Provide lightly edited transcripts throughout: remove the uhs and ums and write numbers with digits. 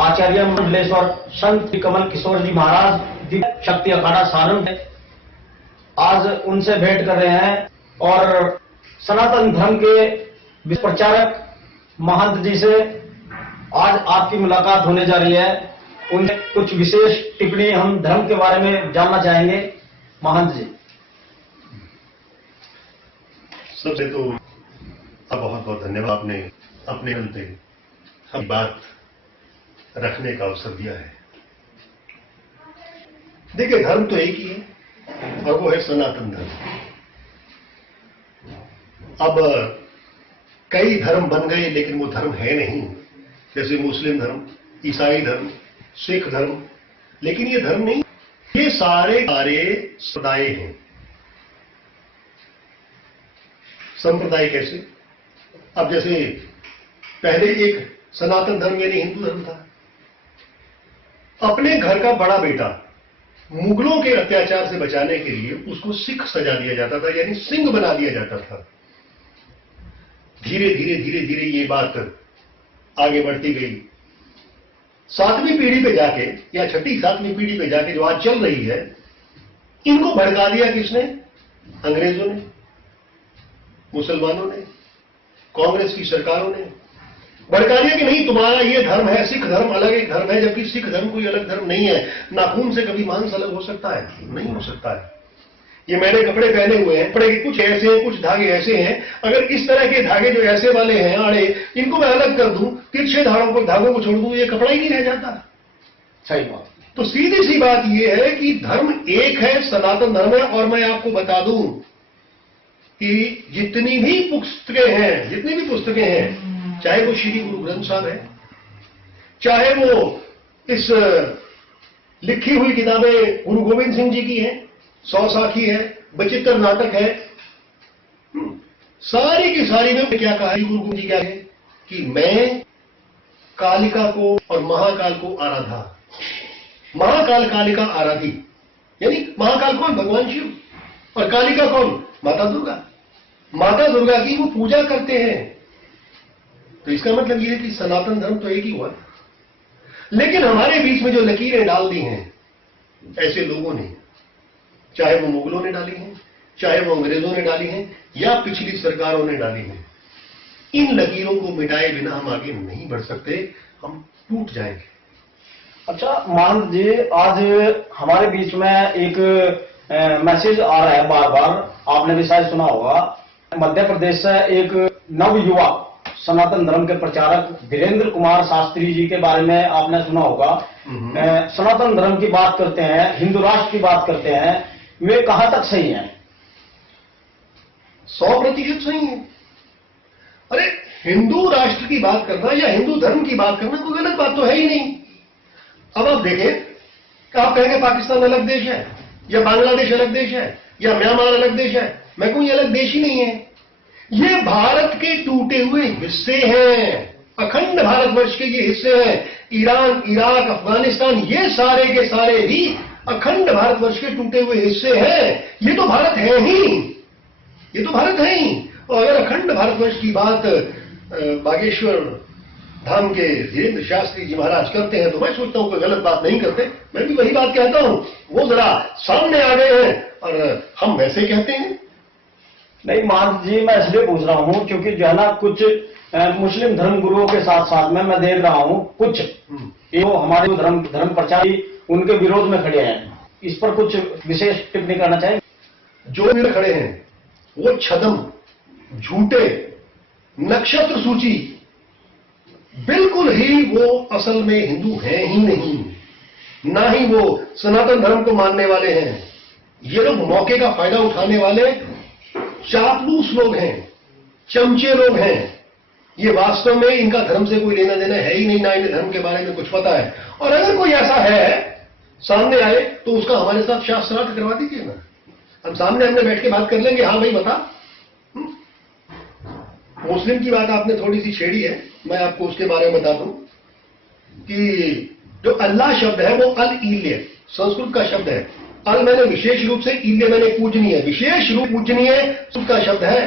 आचार्य मंडलेश्वर संत कमल किशोर जी महाराज दिव्य शक्ति अखाड़ा सारंग आज उनसे भेंट कर रहे हैं और सनातन धर्म के प्रचारक महंत जी से आज आपकी मुलाकात होने जा रही है। उनसे कुछ विशेष टिप्पणी हम धर्म के बारे में जानना चाहेंगे। महंत जी, सबसे तो बहुत बहुत धन्यवाद, आपने अपने अंत हम बात रखने का अवसर दिया है। देखिए, धर्म तो एक ही है और वो है सनातन धर्म। अब कई धर्म बन गए लेकिन वो धर्म है नहीं, जैसे मुस्लिम धर्म, ईसाई धर्म, सिख धर्म, लेकिन ये धर्म नहीं, ये सारे संप्रदाय हैं। संप्रदाय कैसे? अब जैसे पहले एक सनातन धर्म यानी हिंदू धर्म था। अपने घर का बड़ा बेटा मुगलों के अत्याचार से बचाने के लिए उसको सिख सजा दिया जाता था, यानी सिंह बना दिया जाता था। धीरे धीरे धीरे धीरे ये बात आगे बढ़ती गई। 7वीं पीढ़ी पे जाके या 6ठी 7वीं पीढ़ी पे जाके जो आज चल रही है, इनको भड़का दिया किसने? अंग्रेजों ने, मुसलमानों ने, कांग्रेस की सरकारों ने भड़का दिया कि नहीं, तुम्हारा ये धर्म है, सिख धर्म अलग एक धर्म है, जबकि सिख धर्म कोई अलग धर्म नहीं है। नाखून से कभी मांस अलग हो सकता है? नहीं हो सकता है। ये मैंने कपड़े पहने हुए हैं, कपड़े के कुछ ऐसे हैं, कुछ धागे ऐसे हैं। अगर इस तरह के धागे जो ऐसे वाले हैं आड़े, इनको मैं अलग कर दूं, तिरछे धागों को छोड़ दूं, ये कपड़ा ही नहीं रह जाता। सही बात। तो सीधी सी बात ये है कि धर्म एक है, सनातन धर्म है। और मैं आपको बता दूं कि जितनी भी पुस्तकें हैं, चाहे वो श्री गुरु ग्रंथ साहब है, चाहे वो इस लिखी हुई किताबें गुरु गोविंद सिंह जी की हैं, 100 साखी है, बचित्र नाटक है, सारी की सारी में क्या कहा गुरु गोविंद जी क्या है कि मैं कालिका को और महाकाल को आराधा। महाकाल कालिका आराधी, यानी महाकाल कौन? भगवान शिव। और कालिका कौन? माता दुर्गा। माता दुर्गा की वो पूजा करते हैं। तो इसका मतलब यह है कि सनातन धर्म तो एक ही हुआ, लेकिन हमारे बीच में जो लकीरें डाल दी हैं ऐसे लोगों ने, चाहे वो मुगलों ने डाली हैं, चाहे वो अंग्रेजों ने डाली हैं, या पिछली सरकारों ने डाली हैं, इन लकीरों को मिटाए बिना हम आगे नहीं बढ़ सकते, हम टूट जाएंगे। अच्छा महंत जी, आज हमारे बीच में एक मैसेज आ रहा है बार बार, आपने भी शायद सुना होगा। मध्य प्रदेश से एक नव युवा सनातन धर्म के प्रचारक वीरेंद्र कुमार शास्त्री जी के बारे में आपने सुना होगा। सनातन धर्म की बात करते हैं, हिंदू राष्ट्र की बात करते हैं, वे कहां तक सही हैं? 100% सही है। अरे, हिंदू राष्ट्र की बात करना या हिंदू धर्म की बात करना कोई गलत बात तो है ही नहीं। अब आप देखें, आप कहेंगे पाकिस्तान अलग देश है, या बांग्लादेश अलग देश है, या म्यांमार अलग देश है। मैं कोई अलग देश ही नहीं है। ये भारत के टूटे हुए हिस्से हैं, अखंड भारतवर्ष के ये हिस्से हैं। ईरान, इराक, अफगानिस्तान, ये सारे के सारे भी अखंड भारतवर्ष के टूटे हुए हिस्से हैं। ये तो भारत है ही, ये तो भारत है ही। और अगर अखंड भारतवर्ष की बात बागेश्वर धाम के धीरेन्द्र शास्त्री जी महाराज करते हैं, तो मैं सोचता हूं कोई गलत बात नहीं करते। मैं भी वही बात कहता हूं, वो जरा सामने आ गए हैं और हम वैसे कहते हैं। नहीं महंत जी, मैं इसलिए पूछ रहा हूं क्योंकि जो है ना, कुछ मुस्लिम धर्म गुरुओं के साथ साथ में मैं देख रहा हूं कुछ वो हमारे धर्म प्रचारी उनके विरोध में खड़े हैं। इस पर कुछ विशेष टिप्पणी करना चाहिए। जो मेरे खड़े हैं वो छदम, झूठे, नक्षत्र सूची, बिल्कुल ही वो असल में हिंदू हैं ही नहीं, ना ही वो सनातन धर्म को मानने वाले हैं। ये लोग मौके का फायदा उठाने वाले चापलूस लोग हैं, चमचे लोग हैं। ये वास्तव में इनका धर्म से कोई लेना देना है ही नहीं, ना इन्हें धर्म के बारे में कुछ पता है। और अगर कोई ऐसा है सामने आए तो उसका हमारे साथ शास्त्रार्थ करवा दीजिए ना, हम सामने हमने बैठ के बात कर लेंगे। हाँ भाई बता। मुस्लिम की बात आपने थोड़ी सी छेड़ी है, मैं आपको उसके बारे में बता दूं कि जो अल्लाह शब्द है वो अल ईल्य संस्कृत का शब्द है। अल मैंने विशेष रूप से, ईल्य मैंने पूजनीय, विशेष रूप पूजनीय उसका शब्द है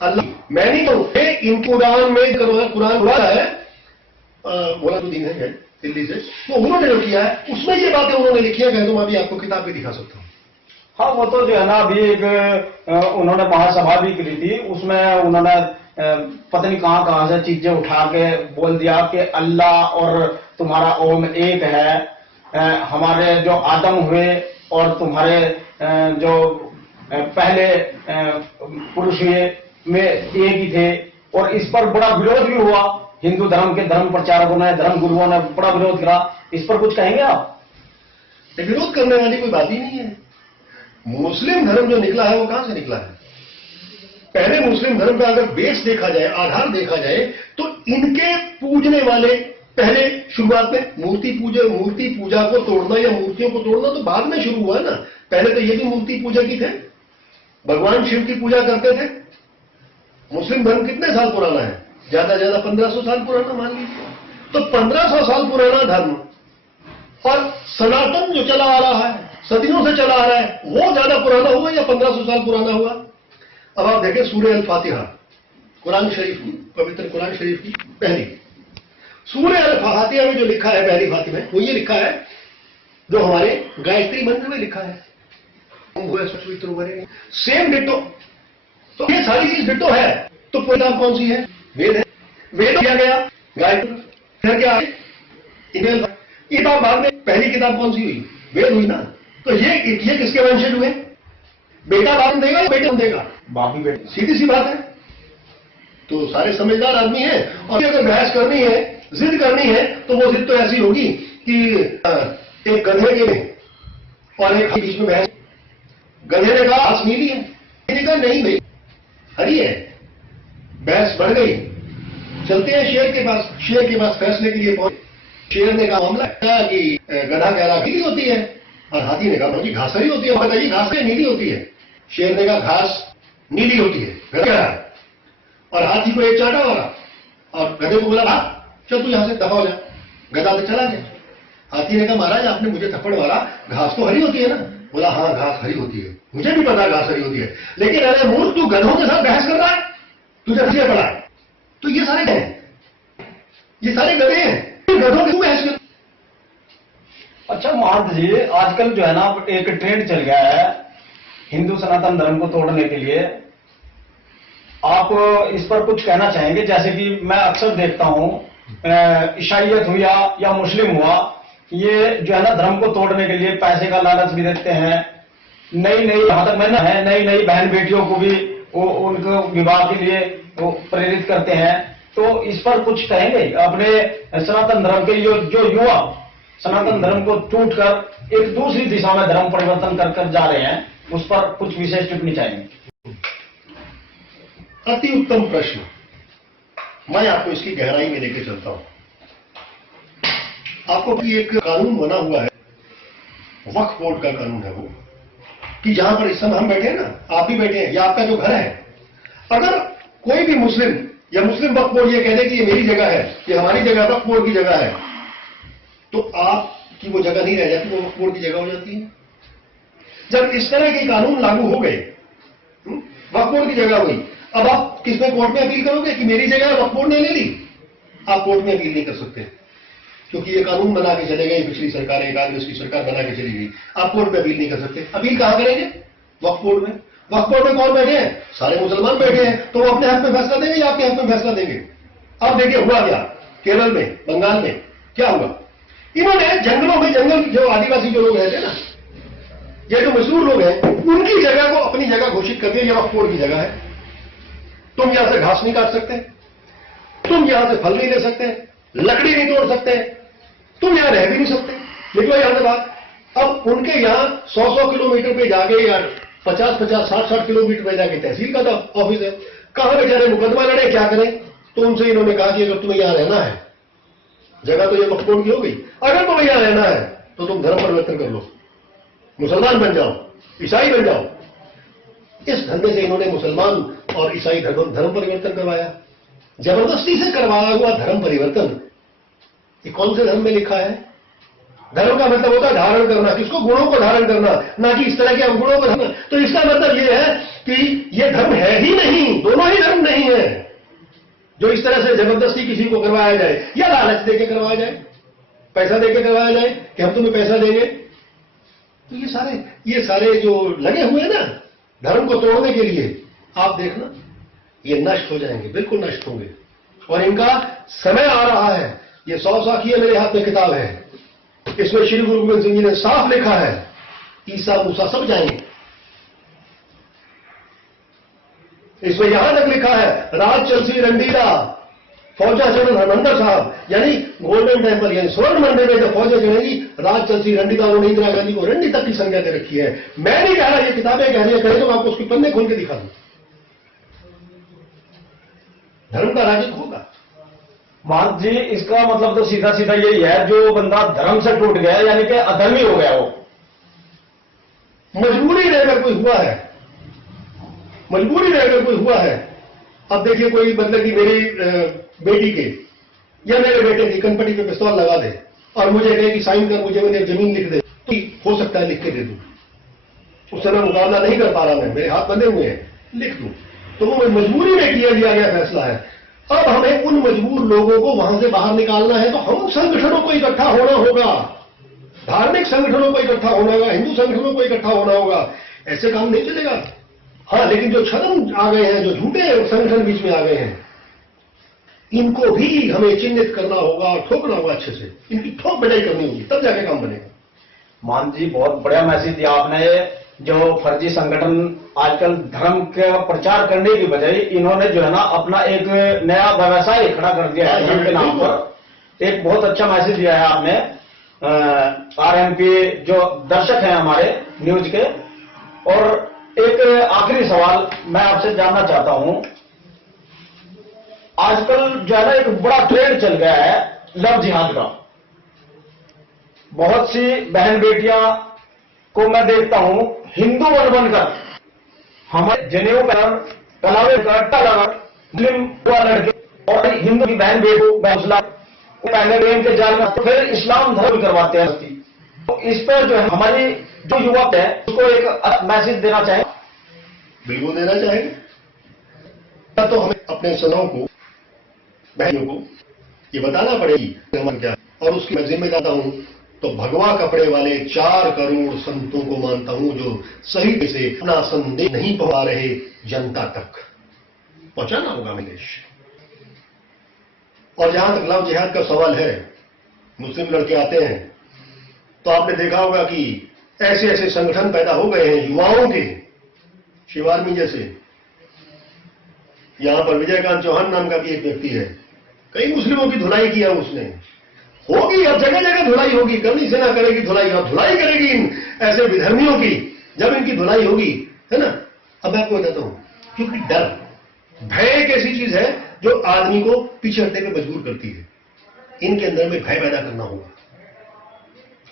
अल्लाह। मैं नहीं कहूं इन कुरान में, कुरान बोला है बोला तो दिन है दिल्ली से, वो उन्होंने जो किया है उसमें ये बातें उन्होंने लिखी है, तो मैं अभी आपको किताब भी दिखा सकता हूँ। हाँ, वो तो जो है ना अभी एक उन्होंने महासभा भी करी थी, उसमें उन्होंने पता नहीं कहां से चीजें उठा के बोल दिया कि अल्लाह और तुम्हारा ओम एक है, हमारे जो आदम हुए और तुम्हारे जो पहले पुरुष हुए में एक ही थे। और इस पर बड़ा विरोध भी हुआ, हिंदू धर्म के धर्म प्रचारकों ने, धर्म गुरुओं ने बड़ा विरोध करा। इस पर कुछ कहेंगे आप? विरोध करने वाली कोई बात ही नहीं है। मुस्लिम धर्म जो निकला है वो कहां से निकला है? पहले मुस्लिम धर्म का अगर बेस देखा जाए, आधार देखा जाए, तो इनके पूजने वाले पहले शुरुआत में मूर्ति पूजा को तोड़ना या मूर्तियों को तोड़ना तो बाद में शुरू हुआ ना। पहले तो ये भी मूर्ति पूजा की थे, भगवान शिव की पूजा करते थे। मुस्लिम धर्म कितने साल पुराना है? ज्यादा 1500 साल पुराना मान लीजिए। तो 1500 साल पुराना धर्म और सनातन जो चला आ रहा है, सदियों से चला आ रहा है, वो ज्यादा पुराना हुआ या 1500 साल पुराना हुआ? अब आप देखें सूरह अल फातिहा, कुरान शरीफ की, पवित्र कुरान शरीफ की पहली सूरह अल फातिहा में जो लिखा है, पहली फातिहा में, वो ये लिखा है जो हमारे गायत्री मंत्र में लिखा है, सेम डिट्टो। तो ये सारी चीज डिट्टो है। तो किताब कौन सी है? वेद है। वेद किया गया गायत्री, फिर क्या है? किताब बाद में पहली किताब कौन सी हुई? वेद हुई ना। तो ये किसके वंशज हुए? बेटा बाद में देगा या बेटा देगा? बाकी बेटा। सीधी सी बात है। तो सारे समझदार आदमी हैं, और अगर बहस करनी है, जिद करनी है, तो वो जिद तो ऐसी होगी कि एक गधे के और एक के बीच में बहस। गधे ने कहा घास नीली है, ने कहा नहीं भाई हरी है। बहस बढ़ गई, चलते हैं शेर के पास। शेर के पास फैसले के लिए पहुंचे। शेर ने कहा मामला कि गधा कह रहा नीली होती है, और हाथी ने कहा जी घास हरी होती है। बताइए घास नीली होती है? शेर ने कहा घास नीली होती है, गधा कह रहा। और हाथी को एक चाटा मारा और गधे को बोला भाग चल तू यहां से दफा हो जा। गधा तो चला गया। हाथी ने कहा महाराज आपने मुझे थप्पड़ मारा, घास तो हरी होती है ना? बोला हाँ घास हरी होती है, मुझे भी पता है घास हरी होती है, लेकिन अरे मूर्ख तू गधों के साथ बहस कर रहा है, तुझे हंसिया पड़ा है। तो ये सारे गधे हैं, ये सारे गधे हैं, गधों की बहस कर। अच्छा महंत जी, आजकल जो है ना एक ट्रेंड चल गया है हिंदू सनातन धर्म को तोड़ने के लिए। आप इस पर कुछ कहना चाहेंगे? जैसे कि मैं अक्सर देखता हूं ईसाइयत हुआ या मुस्लिम हुआ, ये जो है ना धर्म को तोड़ने के लिए पैसे का लालच भी देते हैं। नई यहां तक मैंने है नई बहन बेटियों को भी वो उनको विवाह के लिए वो प्रेरित करते हैं। तो इस पर कुछ कहेंगे? अपने सनातन धर्म के जो युवा सनातन धर्म को टूट कर एक दूसरी दिशा में धर्म परिवर्तन कर जा रहे हैं, उस पर कुछ विशेष टिप्पणी चाहेंगे? अति उत्तम प्रश्न। मैं आपको इसकी गहराई में लेके चलता हूं। आपको भी एक कानून बना हुआ है, वक्फ बोर्ड का कानून है वो, कि जहां पर इस समय हम बैठे हैं ना, आप भी बैठे हैं, या आपका जो घर है, अगर कोई भी मुस्लिम या मुस्लिम वक्फ बोर्ड ये कह दे कि ये मेरी जगह है, ये हमारी जगह, वक्फ बोर्ड की जगह है, तो आपकी वो जगह नहीं रह जाती, वो वक्फ बोर्ड की जगह हो जाती है। जब इस तरह के कानून लागू हो गए, वक्फ बोर्ड की जगह हुई, अब आप किसमें कोर्ट में अपील करोगे कि मेरी जगह वक्फ बोर्ड ने ले ली? आप कोर्ट में अपील नहीं कर सकते, क्योंकि ये कानून बना के चले गए पिछली सरकार, एक कांग्रेस की सरकार बना के चली गई। आप कोर्ट में अपील नहीं कर सकते। अपील कहां करेंगे? वक्फ बोर्ड में। वक्फ बोर्ड में कौन बैठे हैं? सारे मुसलमान बैठे हैं। तो वो अपने हक में फैसला देंगे या आपके हक में फैसला देंगे? अब देखिए हुआ क्या केरल में, बंगाल में क्या हुआ। इन्होंने जंगलों में, जंगल जो आदिवासी जो लोग रहते हैं ना, ये जो मजदूर लोग हैं, उनकी जगह को अपनी जगह घोषित कर दिया, ये वक्फ बोर्ड की जगह है। तुम यहां से घास नहीं काट सकते, तुम यहां से फल नहीं ले सकते, लकड़ी नहीं तोड़ सकते, तुम यहां रह भी नहीं सकते, निकलो यहां से बाहर। अब उनके यहां 100 किलोमीटर पे जाके या 50 60 किलोमीटर पे जाके तहसील का ऑफिस है, कहां बेचारे मुकदमा लड़े, क्या करें? तो उनसे इन्होंने कहा कि अगर तुम्हें यहां रहना है, जगह तो ये वक्फ बोर्ड की हो गई, अगर तुम्हें यहां रहना है तो तुम धर्म परिवर्तन कर लो, मुसलमान बन जाओ, ईसाई बन जाओ। इस धंधे से इन्होंने मुसलमान और ईसाई धर्म परिवर्तन करवाया, जबरदस्ती से करवाया हुआ धर्म परिवर्तन। ये कौन से धर्म में लिखा है? धर्म का मतलब होता है धारण करना, किसको? गुणों को धारण करना, ना कि इस तरह के अवगुणों को धारण। तो इसका मतलब यह है कि यह धर्म है ही नहीं, दोनों ही धर्म नहीं है जो इस तरह से जबरदस्ती किसी को करवाया जाए या लालच देके करवाया जाए। पैसा देके करवाया जाए कि हम तुम्हें पैसा देंगे। तो ये सारे जो लगे हुए हैं ना धर्म को तोड़ने के लिए, आप देखना ये नष्ट हो जाएंगे, बिल्कुल नष्ट होंगे। और इनका समय आ रहा है। ये 100 साखी मेरे हाथ में किताब है, इसमें श्री गुरु गोविंद सिंह जी ने साफ लिखा है ईसा मूसा सब जाएंगे। इसमें यहां तक लिखा है राज चलसी रंडीला फौजा चरण हरमंदर साहब, यानी गोल्डन टेम्पल यानी स्वर्ण मंदिर में जब फौजा चढ़ेगी राज चलसी रंडीला, उन्होंने इंदिरा गांधी को रंडी तक की संज्ञा दे रखी है। मैं नहीं कह रहा, ये किताबें कह रही है, कहे तो मैं आपको उसकी पन्ने खोल के दिखा दूं। धर्म का राजत्व होगा। महंत जी, इसका मतलब तो सीधा सीधा यही है, जो बंदा धर्म से टूट गया यानी कि अधर्मी हो गया, वो मजबूरी रहकर कोई हुआ है, मजबूरी रहकर कोई हुआ है। अब देखिए कोई मतलब कि मेरी बेटी के या मेरे बेटे की कनपटी पे पिस्तौल लगा दे और मुझे कहे कि साइन कर, मुझे मैंने जमीन लिख दे, तो हो सकता है लिख के दे दूं। उस समय मुकाबला नहीं कर पा रहा मैं, मेरे हाथ बंधे हुए हैं, लिख दूं। तो वो मजबूरी में किया गया फैसला है। अब हमें उन मजबूर लोगों को वहां से बाहर निकालना है, तो हम संगठनों को इकट्ठा होना होगा, धार्मिक संगठनों को इकट्ठा होना होगा, हिंदू संगठनों को इकट्ठा होना होगा। ऐसे काम नहीं चलेगा। हाँ, लेकिन जो छदम आ गए हैं, जो झूठे संगठन बीच में आ गए हैं, इनको भी हमें चिन्हित करना होगा और ठोकना होगा अच्छे से। इनकी ठोक बजाई करनी होगी, तब जाके काम बनेगा। मान जी, बहुत बढ़िया मैसेज दिया आपने। जो फर्जी संगठन आजकल धर्म का प्रचार करने की बजाय इन्होंने जो है ना अपना एक नया व्यवसाय खड़ा कर दिया है धर्म के नाम पर। एक बहुत अच्छा मैसेज दिया है आपने। आरएमपी जो दर्शक हैं हमारे न्यूज के, और एक आखिरी सवाल मैं आपसे जानना चाहता हूं। आजकल जो है ना एक बड़ा ट्रेंड चल गया है लव जिहाद का। बहुत सी बहन बेटियां को मैं देखता हूं हिंदू बनकर हमारे जनेऊ पर कलावे करता लगा मुस्लिम हुआ लड़के और हिंदू की बहन बेटू बैसला पहले ट्रेन के जाल में तो फिर इस्लाम धर्म करवाते हैं। तो इस पर जो है हमारी जो युवक है उसको एक मैसेज देना चाहें। बिल्कुल देना चाहेंगे। तो हमें अपने सनों को, बहनों को ये बताना पड़ेगी हम क्या, और उसकी मैं जिम्मेदार हूं तो भगवा कपड़े वाले 4 करोड़ संतों को मानता हूं जो सही से अपना संदेश नहीं पहुंचा रहे जनता तक, पहुंचाना होगा मिलेश। और जहां तक लव जिहाद का सवाल है, मुस्लिम लड़के आते हैं तो आपने देखा होगा कि ऐसे ऐसे संगठन पैदा हो गए हैं युवाओं के, शिव आर्मी जैसे। यहां पर विजयकांत चौहान नाम का भी एक व्यक्ति है, कई मुस्लिमों की धुलाई किया उसने। होगी, अब जगह जगह धुलाई होगी, करनी सेना करेगी धुलाई, अब धुलाई करेगी इन ऐसे विधर्मियों की, जब इनकी धुलाई होगी, है ना। अब मैं आपको बताता हूं, क्योंकि डर, भय एक ऐसी चीज है जो आदमी को पीछे हटने पर मजबूर करती है। इनके अंदर में भय पैदा करना होगा।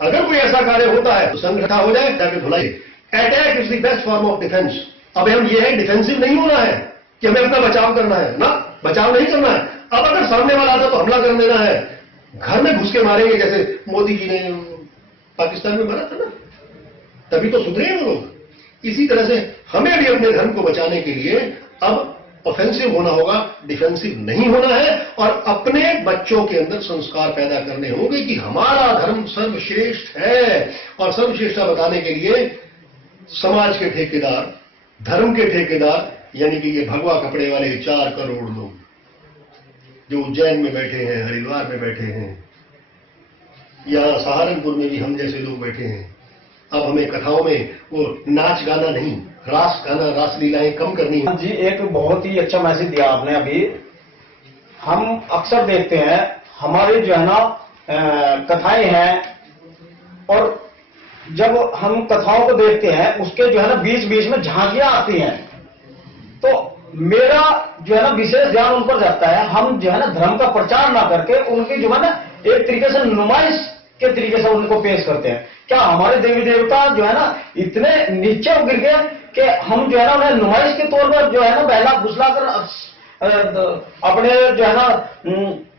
अगर कोई ऐसा कार्य होता है तो संगठन हो जाए, जाके धुलाई। Attack is the best form of defence. अब हम ये है, डिफेंसिव नहीं होना है कि हमें अपना बचाव करना है ना, बचाव नहीं करना है। अब अगर सामने वाला आता तो हमला कर देना है, घर में घुस के मारेंगे, जैसे मोदी जी ने पाकिस्तान में मारा था ना, तभी तो सुधरे वो लोग। इसी तरह से हमें भी अपने धर्म को बचाने के लिए अब ऑफेंसिव होना होगा, डिफेंसिव नहीं होना है, और अपने बच्चों के अंदर संस्कार पैदा करने होंगे कि हमारा धर्म सर्वश्रेष्ठ है। और सर्वश्रेष्ठता बताने के लिए समाज के ठेकेदार, धर्म के ठेकेदार, यानी कि ये भगवा कपड़े वाले 4 करोड़ लोग जो उज्जैन में बैठे हैं, हरिद्वार में बैठे हैं, यहां सहारनपुर में भी हम जैसे लोग बैठे हैं। अब हमें कथाओं में वो नाच गाना नहीं, रास गाना, रास लीलाएं कम करनी है। जी, एक बहुत ही अच्छा मैसेज दिया आपने अभी। हम अक्सर देखते हैं हमारे जो है ना कथाएं हैं, और जब हम कथाओं को देखते हैं उसके जो है ना बीच बीच में झांकियां आती हैं, तो मेरा जो है ना विशेष ध्यान उन पर जाता है। हम जो है ना धर्म का प्रचार ना करके उनकी जो है ना एक तरीके से नुमाइश के तरीके से उनको पेश करते हैं। क्या हमारे देवी देवता जो है ना इतने नीचे गिर गए कि हम जो है ना उन्हें नुमाइश के तौर पर जो है ना बहला फुसला कर अपने जो है ना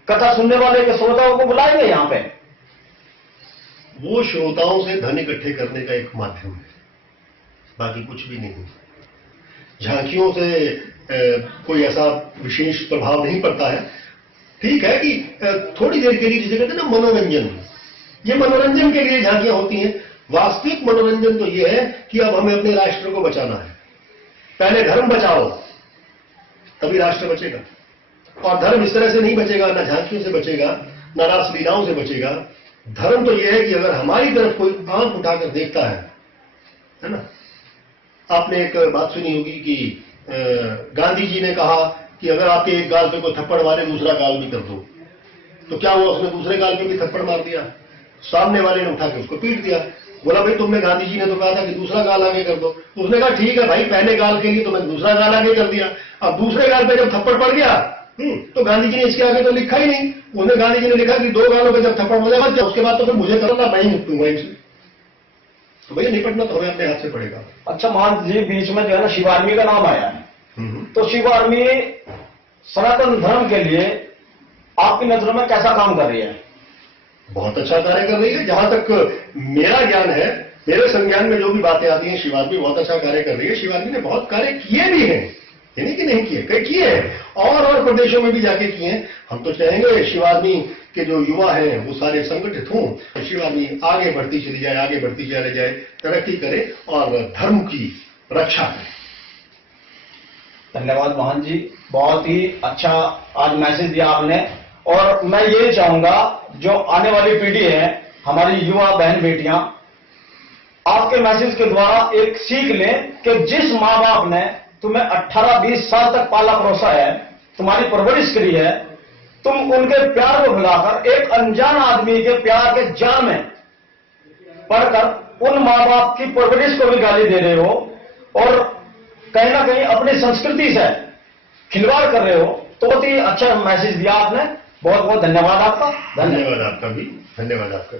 कथा सुनने वाले के श्रोताओं को बुलाएंगे यहां पे? वो श्रोताओं से धन इकट्ठे करने का एक माध्यम है, बाकी कुछ भी नहीं। झांकियों से कोई ऐसा विशेष प्रभाव नहीं पड़ता है। ठीक है कि थोड़ी देर के लिए जिसे कहते हैं ना मनोरंजन, ये मनोरंजन के लिए झांकियां होती हैं। वास्तविक मनोरंजन तो ये है कि अब हमें अपने राष्ट्र को बचाना है। पहले धर्म बचाओ, तभी राष्ट्र बचेगा। और धर्म इस तरह से नहीं बचेगा, ना झांकियों से बचेगा, ना रासलीलाओं से बचेगा। धर्म तो यह है कि अगर हमारी तरफ कोई आंख उठाकर देखता है ना। आपने एक बात सुनी होगी कि गांधी जी ने कहा कि अगर आपके एक गाल पे कोई थप्पड़ मारे, दूसरा गाल भी कर दो। तो क्या हुआ, उसने दूसरे गाल पे भी थप्पड़ मार दिया। सामने वाले ने उठा के उसको पीट दिया। बोला भाई तुमने, गांधी जी ने तो कहा था कि दूसरा गाल आगे कर दो। उसने कहा ठीक है भाई, पहले गाल के लिए तो मैं दूसरा गाल आगे कर दिया। अब दूसरे गाल पे जब थप्पड़ पड़ गया तो गांधी जी ने इसके आगे तो लिखा ही नहीं। उसने, गांधी जी ने लिखा कि 2 गालों पे जब थप्पड़ हो जाएगा उसके बाद तो फिर मुझे करना, मैं ही निपटूंगा इनसे। तो भैया निपटना तो हमें अपने हाथ से पड़ेगा। अच्छा मान जी, बीच में जो है ना शिव आर्मी का नाम आया है, तो शिव आर्मी सनातन धर्म के लिए आपकी नजरों में कैसा काम कर रही है? बहुत अच्छा कार्य कर रही है। जहां तक मेरा ज्ञान है, मेरे संज्ञान में जो भी बातें आती हैं, शिव आर्मी बहुत अच्छा कार्य कर रही है। शिव आर्मी ने बहुत कार्य किए भी हैं, ये नहीं कि नहीं किए, कई किए हैं, और प्रदेशों में भी जाके किए हैं। हम तो चाहेंगे शिव आर्मी के जो युवा हैं वो सारे संगठित हों, शिव आर्मी आगे बढ़ती चली जाए, आगे बढ़ती चली जाए, तरक्की करे और धर्म की रक्षा करे। धन्यवाद महान जी, बहुत ही अच्छा आज मैसेज दिया आपने। और मैं ये चाहूंगा जो आने वाली पीढ़ी है, हमारी युवा बहन बेटियां, आपके मैसेज के द्वारा एक सीख लें कि जिस माँ बाप ने तुम्हें 18-20 साल तक पाला परोसा है, तुम्हारी परवरिश करी है, तुम उनके प्यार को भुलाकर एक अनजान आदमी के प्यार के जाल में पड़कर उन माँ बाप की परवरिश को भी गाली दे रहे हो और कहीं ना कहीं अपनी संस्कृति से खिलवाड़ कर रहे हो। तो बहुत ही अच्छा मैसेज दिया आपने, बहुत बहुत धन्यवाद आपका। धन्यवाद आपका भी, धन्यवाद आपका।